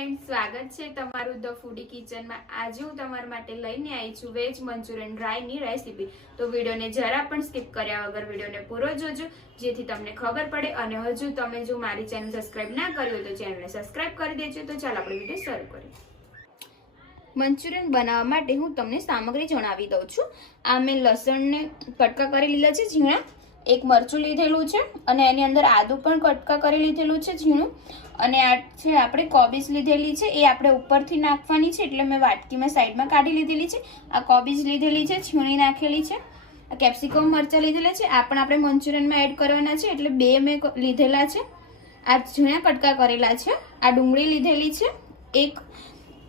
Friends, स्वागत है तमारू the foodie kitchen में। आज हूँ तमारा माटे लईने आई छुं वेज मंचुरियन ड्राय नी रेसिपी। तो वीडियो ने जरा पण स्किप कर्या वगर वीडियो ने पूरो जोजो, जेथी तमने खबर पड़े। अने हजू तमे जो मारी चेनल सब्सक्राइब ना करी हो तो चेनल ने सब्सक्राइब कर देजो। तो चालो आपणे विडियो शरू करीए। मंचुरियन बनाववा माटे हूँ तमने सामग्री जणावी दઉં છું। आ मैं लसण ने कटका करी लीधा छे झीणा, एक मरचું લીધેલું છે અને એની અંદર આદુ પણ કટકા કરી લીધેલું છે ઝીણું, અને આ છે આપણે કોબીજ લીધેલી છે, એ આપણે ઉપરથી નાખવાની છે એટલે મેં વાટકીમાં સાઈડમાં કાઢી લીધેલી છે। આ કોબીજ લીધેલી છે, છીણી નાખેલી છે, આ કેપ્સિકમ મરચાં લીધેલા છે, આ પણ આપણે મંચુરિયનમાં એડ કરવાના છે એટલે બે મેં લીધેલા છે। આ ઝીણા કટકા કરેલા છે, આ ડુંગળી લીધેલી છે એક,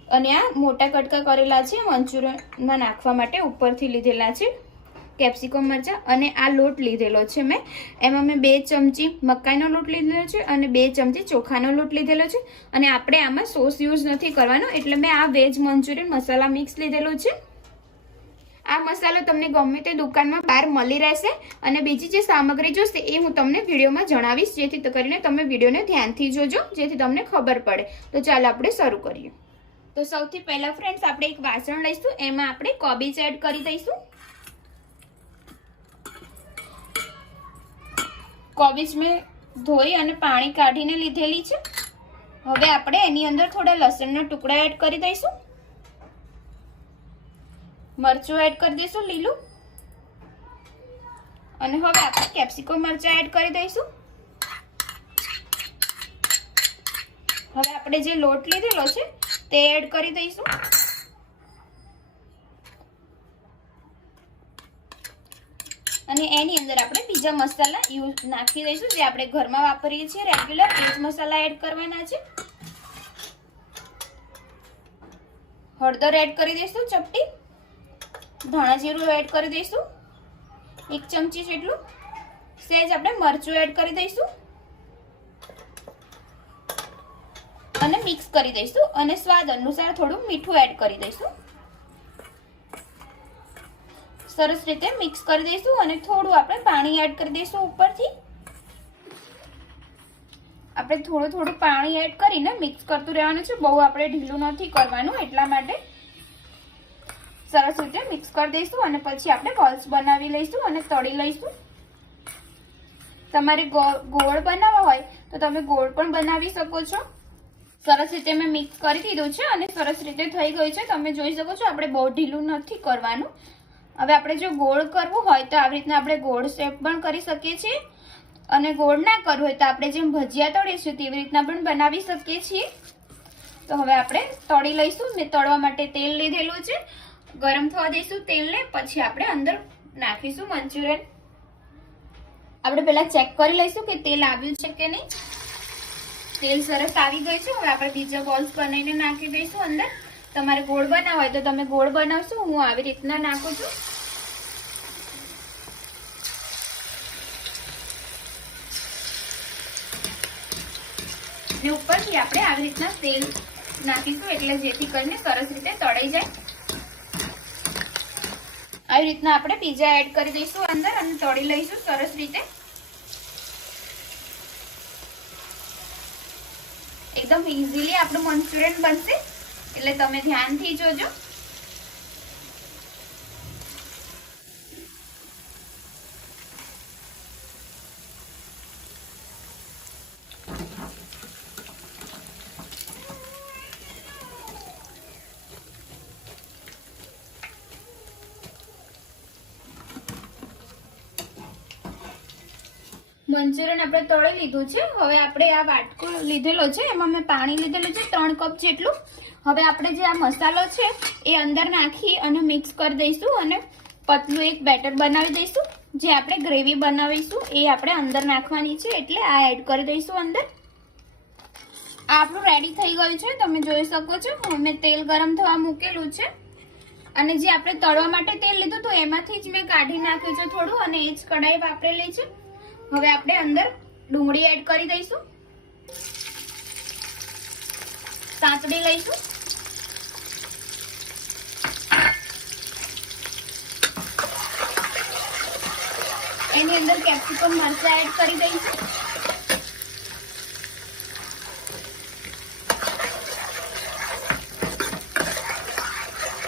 અને આ મોટા કટકા કરેલા છે મંચુરિયનમાં નાખવા માટે ઉપરથી લીધેલા છે कैप्सिकम मरचा। अने आ लोट लीधेलो छे मैं, एमां मैं 2 चमची मकाईनो लोट लीधेलो छे अने 2 चमची चोखानो लोट लीधेलो छे। अने आपणे आमां सॉस यूज नथी करवानो એટલે मैं आ वेज मंचुरियन मसाला मिक्स लीधेलो छे। आ मसालो तमने गमे ते दुकानमां बार मळी रहेशे। अने बीजी जे सामग्री जोईशे ए हुं तमने विडियोमां जणावीश, जेथी करीने तमे विडियोने ध्यानथी जोजो, जेथी तमने खबर पड़े। तो चालो आपणे शरू करीए। तो सौथी पहेला फ्रेंड्स आपणे एक वासण लईशुं, एमां आपणे कोबीज एड करी दईशुं। कोबीज में धोई अने पाणी काढीने लीधेली छे। हवे आपणे एनी अंदर थोड़ा लसणना टुकड़ा एड करी दईशुं, मरचुं एड करी दईशुं लीलू, अने हवे आपणे केप्सिकम मरचा एड करी दईशुं। हवे आपणे जे लोट लीधेलो छे ते एड करी दईशुं। અને એની અંદર આપણે બીજા મસાલા યુઝ નાખી દઈશું, જે આપણે ઘરમાં વાપરીએ છીએ રેગ્યુલર, એ જ મસાલા એડ કરવાના છે। હળદર એડ કરી દઈશું ચપટી, ધાણા જીરું એડ કરી દઈશું 1 ચમચી જેટલું, સહેજ આપણે મરચું એડ કરી દઈશું અને મિક્સ કરી દઈશું, અને સ્વાદ અનુસાર થોડું મીઠું એડ કરી દઈશું। सरस रीते मिक्स कर दईशुं अने थोड़ुं आपणे पाणी एड कर दईशुं उपरथी। आपणे थोड़ुं थोड़ुं पाणी एड करीने मिक्स करतुं रहेवानुं छे, बहु आपणे ढीलुं नथी करवानुं, एटला माटे सरस रीते मिक्स कर दईशुं अने पछी आपणे बॉल्स बनावी लईशुं अने तળી लईशुं। तमारे गोळ बनाववा होय तो तमे गोळ पण बनावी शको छो। सरस रीते मैं मिक्स करी दीधुं छे अने सरस रीते थई गयुं छे, तमे जोई शको छो। आपणे बहु ढीलुं नथी करवानुं। હવે આપણે જો ગોળ કરવું હોય તો આવી રીતના આપણે ગોળ શેપ પણ કરી શકીએ છીએ, અને ગોળ ના કરવું હોય તો આપણે જેમ ભજીયા તળીએ છીએ તેવી રીતના પણ બનાવી શકીએ છીએ। તો હવે આપણે તળી લઈશું। મેં તળવા માટે તેલ લીધેલું છે, ગરમ થવા દઈશું તેલને, પછી આપણે અંદર નાખીશું મંચુરિયન। આપણે પહેલા ચેક કરી લઈશું કે તેલ આવ્યું છે કે નહીં। તેલ સરસ આવી ગયું છે। હવે આપણે બીજા બોલ્સ બનાવીને નાખી દઈશું અંદર। તમારે ગોળ બનાવવા હોય તો તમે ગોળ બનાવશો, હું આવી રીતના નાખું છું। ને ઉપરથી આપણે આવી રીતના તેલ નાખીશું એટલે જેથી કરીને સરસ રીતે તળાઈ જાય। આવી રીતના આપણે બીજા એડ કરી દઈશું અંદર અને તળી લઈશું સરસ રીતે। एकदम इजीली આપણું મંચુરિયન બનશે, એટલે તમે ધ્યાનથી જોજો। મંચુરિયન આપણે તળી લીધું છે। હવે આપણે આ વાટકો લીધેલો છે, એમાં મેં પાણી લીધેલું છે 3 કપ જેટલું। હવે આપણે જે આ મસાલો છે એ અંદર નાખી અને મિક્સ કરી દઈશું અને પતલું એક બેટર બનાવી દઈશું। જે આપણે ગ્રેવી બનાવીશું એ આપણે અંદર નાખવાની છે, એટલે આ એડ કરી દઈશું અંદર। આ આપણું રેડી થઈ ગયું છે, તમે જોઈ શકો છો। મેં તેલ ગરમ થવા મૂકેલું છે, અને જે આપણે તળવા માટે તેલ લીધું તો એમાંથી જ મેં કાઢી નાખ્યું છે થોડું, અને એ જ કઢાઈ વાપરેલી છે। હવે આપણે અંદર ડુંગળી એડ કરી દઈશું, સાંતળી લઈશું, એની અંદર કેપ્સિકમ મરચાં એડ કરી દઈશું।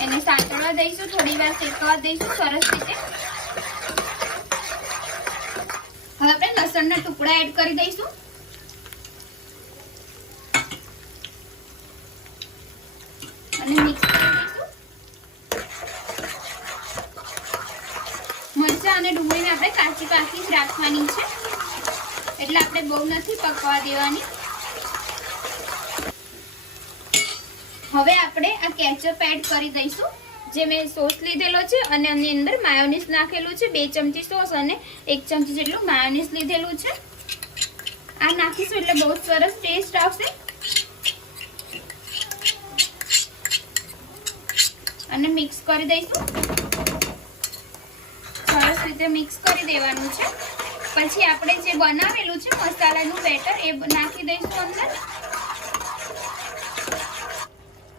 એને સાંતળવા દઈશું, થોડી વાર શેકવા દઈશું સરસ રીતે. હવે આપણે લસણના ટુકડા એડ કરી દઈશું અને મિક્સ કરી દઈશું. મરચાં અને ડુંગળીને આપણે કાચી કાચી જ રાખવાની છે, એટલે આપણે બહુ નથી પકવા દેવાની. હવે આપણે આ કેચઅપ એડ કરી દઈશું, જે મેં સોસ લીધેલો છે અને આની અંદર માયોનીઝ નાખેલું છે. 2 ચમચી સોસ અને 1 ચમચી જેટલું માયોનીઝ લીધેલું છે. આ નાખીશું એટલે બહુ સરસ ટેસ્ટ આવશે. અને મિક્સ કરી દઈશું, સરસ રીતે મિક્સ કરી દેવાનું છે. પછી આપણે જે બનાવેલું છે મસાલાનું બેટર એ નાખી દઈશું અંદર.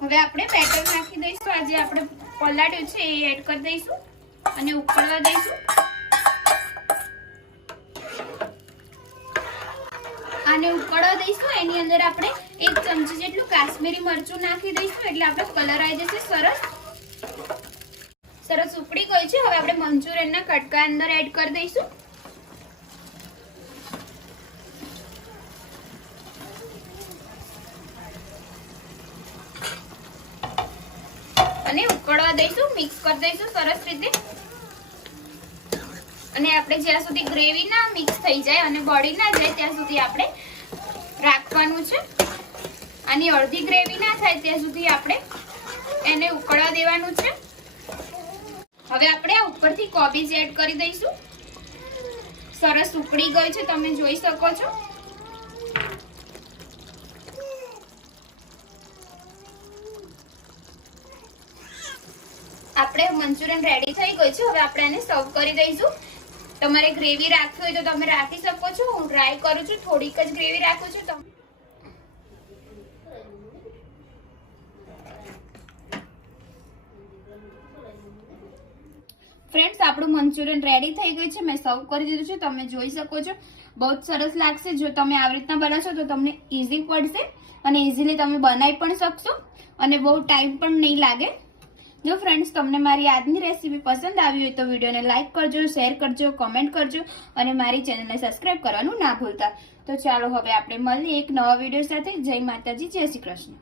હવે આપણે બેટર નાખી દઈશું. આ જે આપણે પલાળ્યું છે એ એડ કરી દઈશું અને ઉકળવા દઈશું. આને ઉકળવા દઈશું. એની અંદર આપણે 1 ચમચી જેટલું કાશ્મીરી મરચું નાખી દઈશું, એટલે આપણે કલર આવી જશે સરસ. સરસ ઉકળી ગયું છે. હવે આપણે મંચુરિયનના કટકા અંદર એડ કરી દઈશું. અને ઉકળવા દઈશું, મિક્સ કરી દઈશું સરસ રીતે. અને આપણે જ્યાં સુધી ગ્રેવી ના મિક્સ થઈ જાય અને બળી ના જાય ત્યાં સુધી આપણે રાખવાનું છે. આની અડધી ગ્રેવી ના થાય ત્યાં સુધી આપણે એને ઉકળવા દેવાનું છે. હવે આપણે આ ઉપરથી કોબીજ એડ કરી દઈશું. સરસ ઉકળી ગઈ છે, તમે જોઈ શકો છો. આપણે મંચુરિયન રેડી થઈ ગયું છે. હવે આપણે એને સર્વ કરી દઈશું. તમારે ગ્રેવી રાખવી હોય તો તમે રાખી શકો છો. હું ટ્રાય કરું છું, થોડીક જ ગ્રેવી રાખું છું. ફ્રેન્ડ્સ, આપણું મંચુરિયન રેડી થઈ ગયું છે. મેં સર્વ કરી દીધું છે, તમે જોઈ શકો છો. બહુ જ સરસ લાગશે. જો તમે આવી રીતના બનાવશો તો તમને ઈઝી પડશે અને ઈઝીલી તમે બનાવી પણ શકશો અને બહુ ટાઈમ પણ નહીં લાગે. જો ફ્રેન્ડ્સ તમને મારી આજની રેસીપી પસંદ આવી હોય તો વિડીયોને લાઇક કરજો, શેર કરજો, કમેન્ટ કરજો અને મારી ચેનલને સબસ્ક્રાઇબ કરવાનું ના ભૂલતા. તો ચાલો હવે આપણે મળીએ એક નવા વિડીયો સાથે. જય માતાજી, જય શ્રી કૃષ્ણ.